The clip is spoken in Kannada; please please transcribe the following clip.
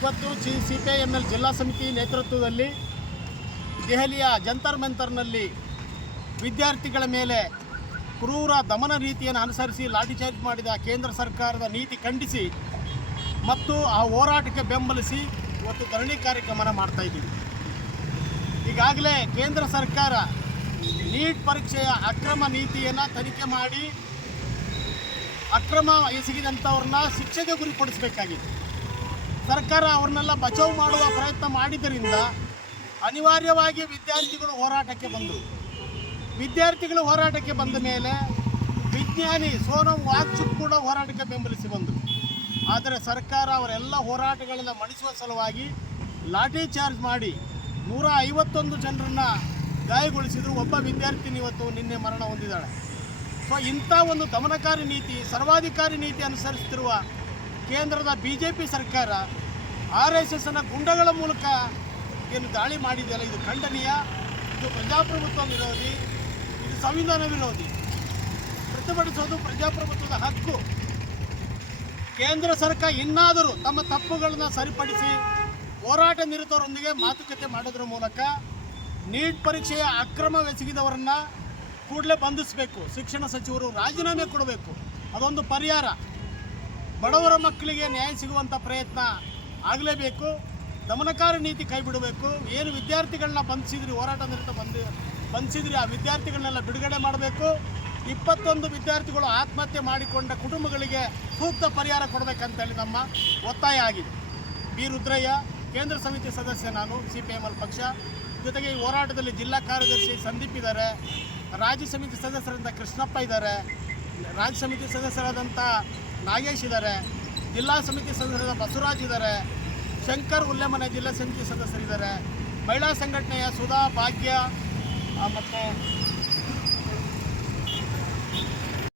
ಇವತ್ತು CPIML ಜಿಲ್ಲಾ ಸಮಿತಿ ನೇತೃತ್ವದಲ್ಲಿ ದೆಹಲಿಯ ಜಂತರ್ ಮಂತರ್ನಲ್ಲಿ ವಿದ್ಯಾರ್ಥಿಗಳ ಮೇಲೆ ಕ್ರೂರ ದಮನ ರೀತಿಯನ್ನು ಅನುಸರಿಸಿ ಲಾಠಿಚಾರ್ಜ್ ಮಾಡಿದ ಕೇಂದ್ರ ಸರ್ಕಾರದ ನೀತಿ ಖಂಡಿಸಿ ಮತ್ತು ಆ ಹೋರಾಟಕ್ಕೆ ಬೆಂಬಲಿಸಿ ಇವತ್ತು ಧರಣಿ ಕಾರ್ಯಕ್ರಮನ ಮಾಡ್ತಾಯಿದ್ದೀವಿ. ಈಗಾಗಲೇ ಕೇಂದ್ರ ಸರ್ಕಾರ ನೀಟ್ ಪರೀಕ್ಷೆಯ ಅಕ್ರಮ ನೀತಿಯನ್ನು ತನಿಖೆ ಮಾಡಿ ಅಕ್ರಮ ಎಸಗಿದಂಥವ್ರನ್ನ ಶಿಕ್ಷೆಗೆ ಗುರಿಪಡಿಸಬೇಕಾಗಿದೆ. ಸರ್ಕಾರ ಅವ್ರನ್ನೆಲ್ಲ ಬಚಾವ್ ಮಾಡುವ ಪ್ರಯತ್ನ ಮಾಡಿದ್ದರಿಂದ ಅನಿವಾರ್ಯವಾಗಿ ವಿದ್ಯಾರ್ಥಿಗಳು ಹೋರಾಟಕ್ಕೆ ಬಂದ ಮೇಲೆ ವಿಜ್ಞಾನಿ ಸೋನಮ್ ವಾಂಗ್ಚುಕ್ ಕೂಡ ಹೋರಾಟಕ್ಕೆ ಬೆಂಬಲಿಸಿ ಬಂದರು. ಆದರೆ ಸರ್ಕಾರ ಅವರೆಲ್ಲ ಹೋರಾಟಗಳನ್ನು ಮಣಿಸುವ ಸಲುವಾಗಿ ಲಾಠಿ ಚಾರ್ಜ್ ಮಾಡಿ 151 ಜನರನ್ನು ಗಾಯಗೊಳಿಸಿದ್ರು. ಒಬ್ಬ ವಿದ್ಯಾರ್ಥಿನಿ ಇವತ್ತು ನಿನ್ನೆ ಮರಣ ಹೊಂದಿದ್ದಾಳೆ. ಸೊ ಇಂಥ ಒಂದು ದಮನಕಾರಿ ನೀತಿ, ಸರ್ವಾಧಿಕಾರಿ ನೀತಿ ಅನುಸರಿಸುತ್ತಿರುವ ಕೇಂದ್ರದ BJP ಸರ್ಕಾರ RSSನ ಗುಂಡಗಳ ಮೂಲಕ ಏನು ದಾಳಿ ಮಾಡಿದೆಯಲ್ಲ, ಇದು ಖಂಡನೀಯ. ಇದು ಪ್ರಜಾಪ್ರಭುತ್ವ ವಿರೋಧಿ, ಇದು ಸಂವಿಧಾನ ವಿರೋಧಿ. ಪ್ರತಿಭಟಿಸೋದು ಪ್ರಜಾಪ್ರಭುತ್ವದ ಹಕ್ಕು. ಕೇಂದ್ರ ಸರ್ಕಾರ ಇನ್ನಾದರೂ ತಮ್ಮ ತಪ್ಪುಗಳನ್ನು ಸರಿಪಡಿಸಿ ಹೋರಾಟ ನಿರತರೊಂದಿಗೆ ಮಾತುಕತೆ ಮಾಡೋದ್ರ ಮೂಲಕ ನೀಟ್ ಪರೀಕ್ಷೆಯ ಅಕ್ರಮವೆಸಗಿದವರನ್ನು ಕೂಡಲೇ ಬಂಧಿಸಬೇಕು. ಶಿಕ್ಷಣ ಸಚಿವರು ರಾಜೀನಾಮೆ ಕೊಡಬೇಕು. ಅದೊಂದು ಪರಿಹಾರ. ಬಡವರ ಮಕ್ಕಳಿಗೆ ನ್ಯಾಯ ಸಿಗುವಂಥ ಪ್ರಯತ್ನ ಆಗಲೇಬೇಕು. ದಮನಕಾರಿ ನೀತಿ ಕೈ ಬಿಡಬೇಕು. ಏನು ವಿದ್ಯಾರ್ಥಿಗಳನ್ನ ಬಂಧಿಸಿದ್ರಿ, ಹೋರಾಟ ನಿರತ ಬಂಧಿಸಿದ್ರಿ, ಆ ವಿದ್ಯಾರ್ಥಿಗಳನ್ನೆಲ್ಲ ಬಿಡುಗಡೆ ಮಾಡಬೇಕು. 21 ವಿದ್ಯಾರ್ಥಿಗಳು ಆತ್ಮಹತ್ಯೆ ಮಾಡಿಕೊಂಡ ಕುಟುಂಬಗಳಿಗೆ ಸೂಕ್ತ ಪರಿಹಾರ ಕೊಡಬೇಕಂತೇಳಿ ನಮ್ಮ ಒತ್ತಾಯ ಆಗಿದೆ. ಬಿ ರುದ್ರಯ್ಯ, ಕೇಂದ್ರ ಸಮಿತಿ ಸದಸ್ಯ ನಾನು, CPIML ಪಕ್ಷ. ಜೊತೆಗೆ ಈ ಹೋರಾಟದಲ್ಲಿ ಜಿಲ್ಲಾ ಕಾರ್ಯದರ್ಶಿ ಸಂದೀಪ್ ಇದ್ದಾರೆ, ರಾಜ್ಯ ಸಮಿತಿ ಸದಸ್ಯರಾದಂಥ ಕೃಷ್ಣಪ್ಪ ಇದ್ದಾರೆ, ರಾಜ್ಯ ಸಮಿತಿ ಸದಸ್ಯರಾದಂಥ ನಾಗೇಶ್ ಇದ್ದಾರೆ, ಜಿಲ್ಲಾ ಸಮಿತಿ ಸದಸ್ಯರಾದ ಬಸವರಾಜ್ ಇದ್ದಾರೆ, ಶಂಕರ್ ಉಲ್ಲೆಮನೆ ಜಿಲ್ಲಾ ಸಮಿತಿ ಸದಸ್ಯರಿದ್ದಾರೆ, ಮಹಿಳಾ ಸಂಘಟನೆಯ ಸುಧಾ ಭಾಗ್ಯ ಮತ್ತು